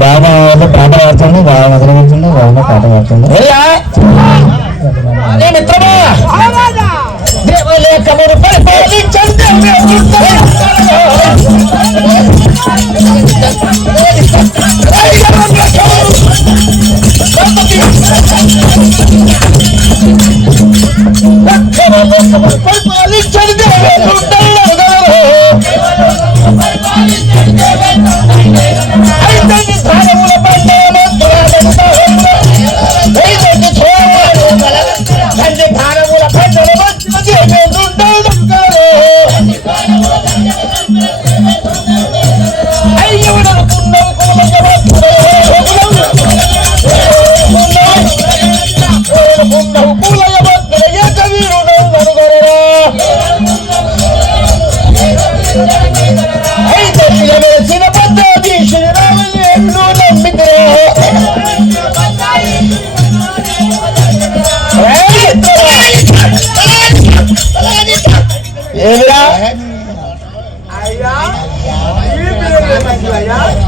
బాబా పాట పాడుతుంది, బాగా మొదలుపెడుతుంది, బాగా పాట పాడుతుంది. మిత్రమా దేవలేఖమును పరిపాలించండి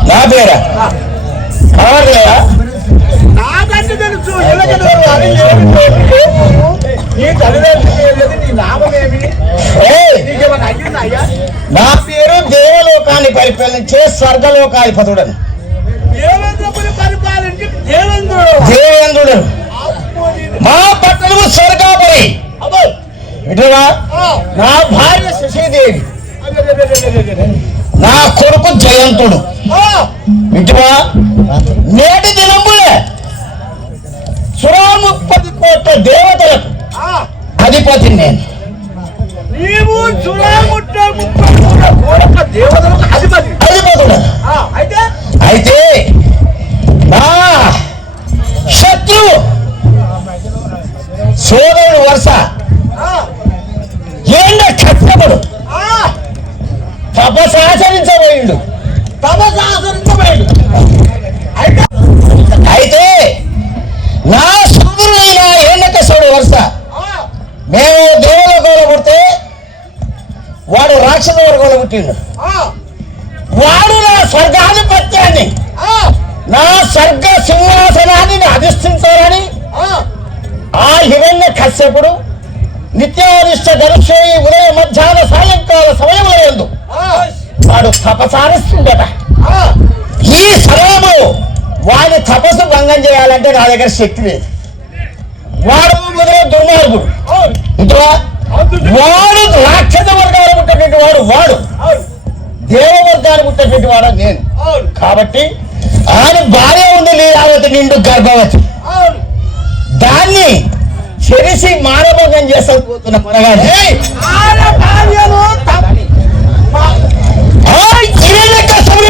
నా పేరా నాకంటే తెలుసు. నా పేరు దేవలోకాన్ని పరిపాలించే స్వర్గలోకాధిపతుడని. దేవేంద్రుడు మా పట్టణము స్వర్గాపురి. వింటున్నా? నా భార్య శశీదేవి, నా కొడుకు జయంతుడు. వింటున్నా? నేటి దినములే 30 కోట్ల దేవతలకు అధిపతి నేను. నీవు 30 కోట్ల దేవతలకు అధిపతుడు. అయితే నా శత్రువు సోదరుడు వరుస ఏండ కష్టపడు తపసాచరించబోయిండు. అయితే నా సోదరుడైన ఏండకేశ్వరుడు వరుస మేము దేవలోకంలో పుడితే వాడు రాక్షస వర్గంలో పుట్టిండు. వాడు నా స్వర్గాధిపత్యాన్ని, నా స్వర్గ సింహాసనాన్ని అధిష్ఠించాలని ఆ హిరణ్య కశ్యపుడు నిత్యానిష్ట గరుషేయి ఉదయ మధ్యాహ్న సాయంకాల సమయంలో ఎందు వాడు తపసారిస్తుందట. ఈ సమయంలో వాడి తపస్సు భంగం చేయాలంటే నా దగ్గర శక్తి లేదు. వాడు మొదలై దుర్మార్గుడు. వాడు రాక్షస వర్గాలు పుట్టినటువంటి వాడు దేవవర్గాలు పుట్టినటువంటి వాడు నేను. కాబట్టి ఆయన భార్య ఉంది లీలావతి, నిండు గర్భవతి. దాన్ని చెరిసి మానభంగం చేసకపోతున్న మనగాడు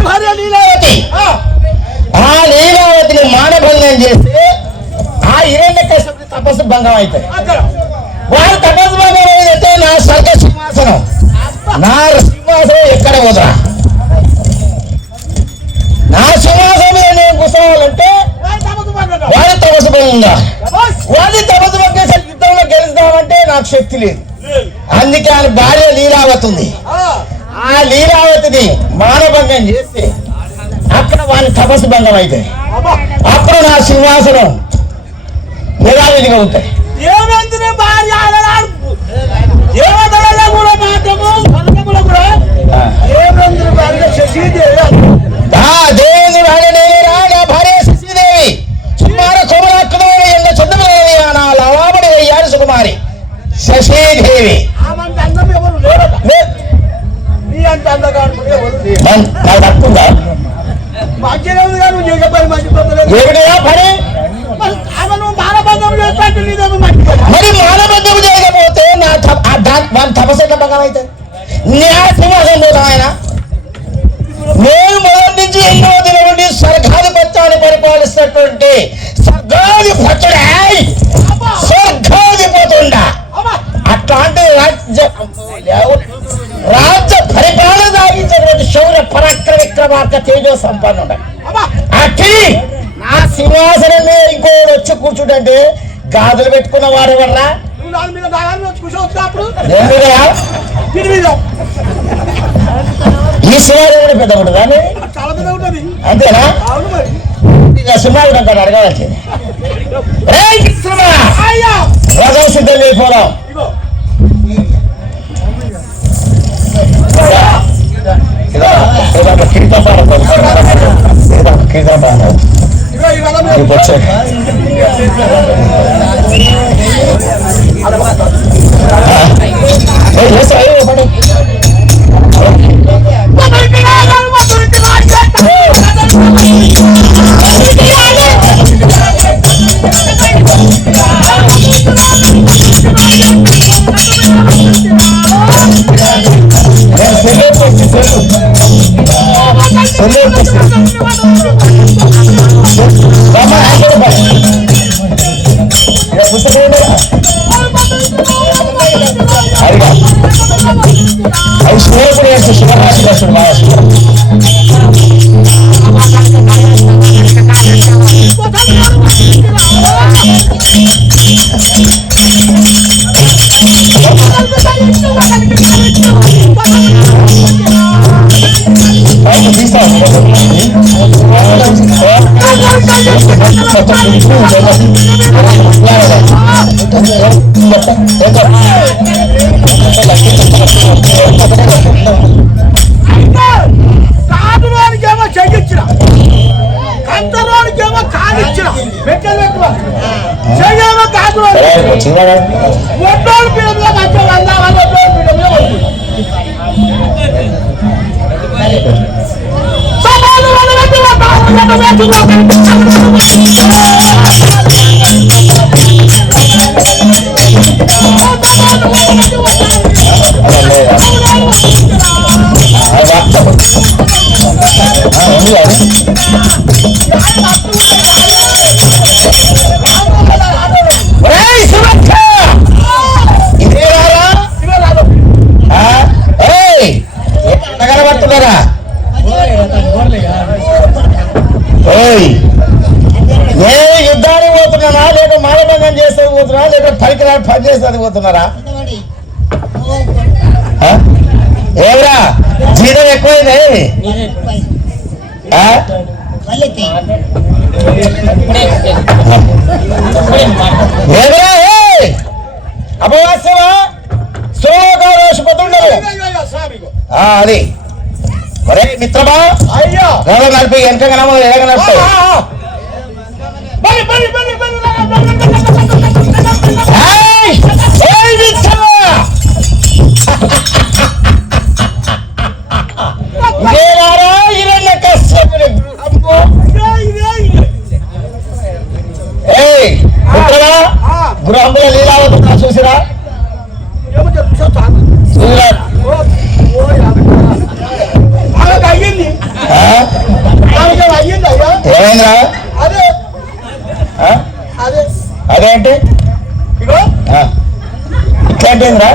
భార్య లీలావతి. ఆ లీలావతిని మానభంగం చేస్తే ఆ హిరణ్యకశిపుడి తపస్సు భంగం అవుతుంది. వాడు తపస్సు భంగం అయితే నా స్వర్గ సింహాసనం, నా సింహాసనం ఎక్కడ పోదురా? నా సింహాసనం మీద నేను కూర్చోవాలంటే వాడి తపస్సు భంగంగా, వాడి తపస్సు భంగం యుద్ధంలో గెలుస్తామంటే నాకు శక్తి లేదు. అందుకే ఆయన భార్య లీలావతి ఉంది. ఆ లీలావతిని మానభంగం చేస్తే అక్కడ వాని తపస్సు భంగం అవుతాయి. అప్పుడు నా సింహాసనం నిరావిధిగా ఉంటాయి. దేవేంద్రుడు నా భార్య శశీదేవి సుమారు కొమరాక్కుమైన ఎన్న చంద్రదేవి నా లవాబడి అయ్యాడు సుకుమారి శశీదేవి. నాకు తప్పుందా? ఏమిటయా పని? మరి మానబద్ధం చేయకపోతే ఏదో సంపన్న ఉండాలి. అట్టి నా సింహాసనం మీద ఇంకోటి వచ్చి కూర్చుంటే గాజులు పెట్టుకున్న వారు ఎవర్రా? ఈ సింహాసనం కూడా పెద్ద ఉంటుంది కానీ అంతేనా? సున్నా కూడా అడగవచ్చు. రథం సిద్ధం చేయకపోవడం అది సూర్యుడు వేస్తే శుభరాశి వస్తుంది బాగా. కాదులోనికేమో చెయ్యిచ్చిన, కంతలోనికేమో కానిచ్చిన, చెయ్యేమో కాదులో ఒడ్డోడు పీడలో మంచి వంద ఒడ్డోడు పీడలో కనబడుతున్నారా? నేను యుద్ధానికి పోతున్నానా, లేక మానభంగం చేస్తే పోతున్నా, లేక పరికరాలు పని చేస్తే పోతున్నారా? ఏమరా జీతం ఎక్కువైంది? ఏమరా అపవాస్యమా సోగా వేసిపోతుండరు అది. ఒరే మిత్రమా, అయ్యో నడిపి వెనకగా నమ్మదు ఎడగా నడుస్తాయి. గృహంలో లీలావతున్నా చూసిరా? ఏమైందిరా? అదేంటి ఇట్లాంటిందిరా?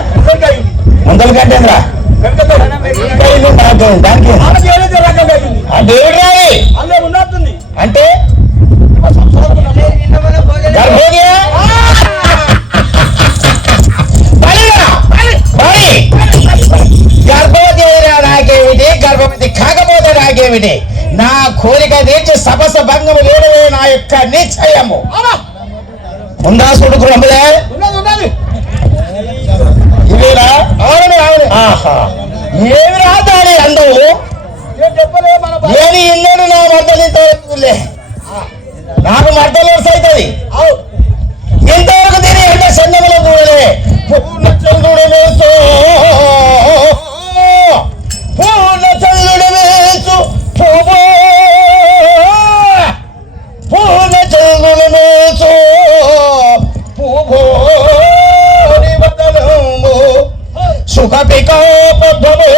ముందలు కట్టేందిరా? దానికి అంటే గర్భోదయా గర్భవతి నాకేమిటి, గర్భవతి కాకపోతే నాకేమిటి? నా కోరిక తీర్చి సపస భంగము లేడవే నా యొక్క నిశ్చయము. ఉందా చూడు గృహములే ఇవేరా? ఆహా ఏమిరా దాని అందవు? నేను ఇన్నడు నా మర్దలిలే నాకు మర్దలు అవుతుంది. ఇంతవరకు దీని ఎండ సంగములో చూడలే. పూర్ణ చంద్రుడు వేసు పూర్ణ చంద్రుడు వేసు పూర్ణ చంద్రుడు వేసు పూభోని బదలము సుఖ పికోపద్మము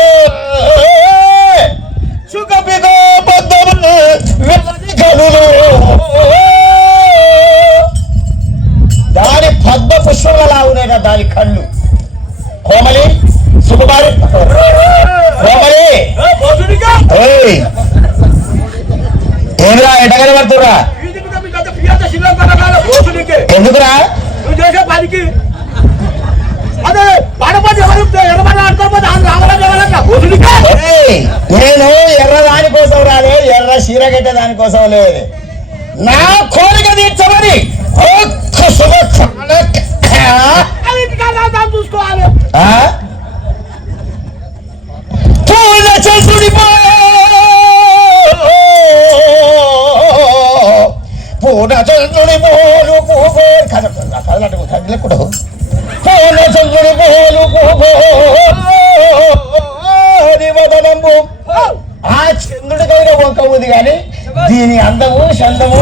సుఖ పికోపద్మము వెలది కనులు దాని పద్మ పుష్పంలా ఉన్నాయి కదా దాని కళ్ళు. కోమలి సుకుమారి కోమలి ఏమిరా ఎటగని పడుతురా ఎందుకురా నువ్వు చేసే పనికి అదే పడపతి ఎవరు ఎర్రబడి ఆడుకోకపోతే ఏయ్, నేను ఎర్ర దానికోసం రాలే, ఎర్ర చీర కట్టే దానికోసం లేదు. నా కోరిక తీర్చమని ఒక్క చూసుకోవాలి. పూల చంద్రుడి పూల చంద్రుడి పోలు పూగో కదలటకు కదలకూడ పూల చంద్రుడి పోలు పూగోదనంబు ఆ చంద్రుడికైనా వంక ఉంది కానీ దీని అందము చందము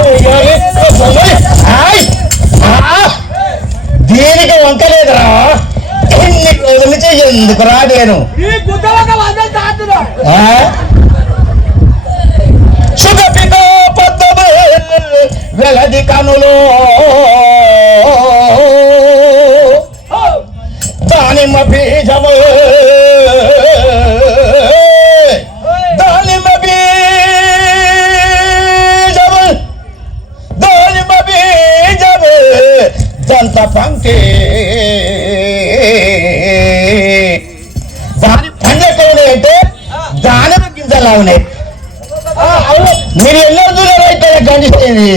దీనికి వంక లేదురా. ఎన్ని రోజుల నుంచి ఎందుకురా నేను సుగపితో పద్దము వెలది కనులో దానిమ్మ బీజము దానిమ్మ బీజము దానిమ్మ బీజము దంత పంక్తి దాని పండ్లెక్కడ ఉన్నాయంటే దానిమ్మ గింజలా ఉన్నాయి. మీరు ఎన్నో దూరం అయితే గండిపోయింది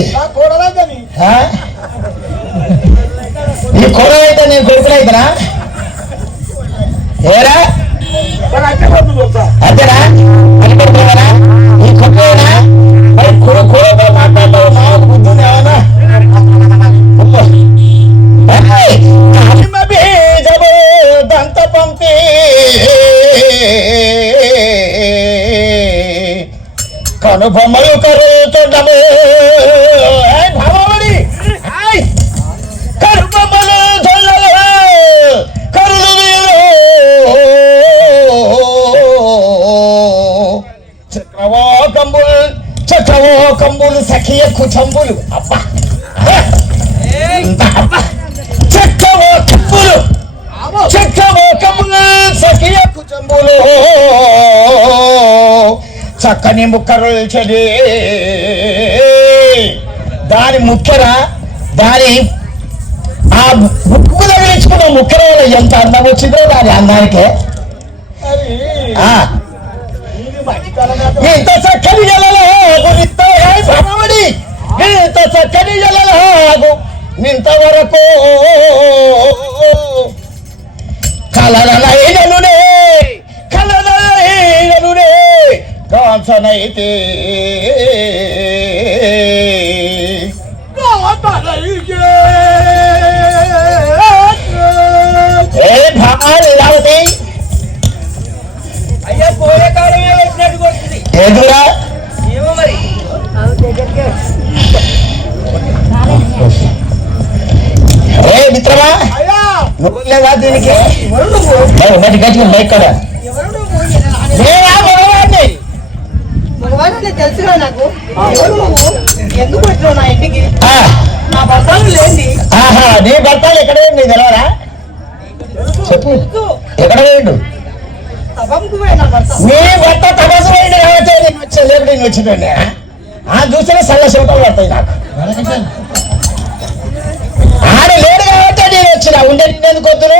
ఈ కొడవ అయితే నేను కొడుకులు అయితేనా ఏరా అంతేనా అని కొడుకున్నా ఈ కొడుకునా మరి కొడుకు మాట్లాడతావు మాకు బుద్ధి ఉంది ఏమన్నా బీజము దంత పంపి కనుబొమ్మలు కరుగుతుండము భావమడి కనుబొమ్మలు దొల్లలు కరులు చక్రవోకంబులు సఖియ కుచంబులు అబ్బా చక్రవోకంబులు సఖియ కుచంబులు చక్కని ముక్కరు చెడి దాని ముక్కర దాని ఆ ముక్కు తగిలించుకున్న ముక్కర వల్ల ఎంత అందం వచ్చిందో దాని అందానికే ఇంత చక్కని జలలాగు నిత్తమడి ఇంత చక్కని జలలాగు నింతవరకు కలలైననునే కలలైననునే కాంచనైతే ఏ భావాలు ఎలా అవుతాయి అయ్యా పోయే కాలమే వచ్చినట్టు కొడుతుంది ఎదురా ఏమో మరి ఏ మిత్రమా నువ్వు లేదా దీనికి మరి గట్టిగా బైక్ కదా నేనా మగవాడిని మగవాడిని తెలుసుగా నాకు ఎందుకు వచ్చావు నా ఇంటికి నా భర్తలు లేండి ఆహా నీ భర్తలు ఎక్కడ నీ తెలవరా చెప్పు ఎక్కడ వేయండు నా భర్త నీ భర్త తపస్సు వేయండి కాబట్టి నేను వచ్చా లేకపోతే నేను వచ్చిందండి చూసిన సల్ల శివటలు పడతాయి నాకు ఆడ లేడు కాబట్టి నేను వచ్చిన ఉండే ఎందుకు వద్దును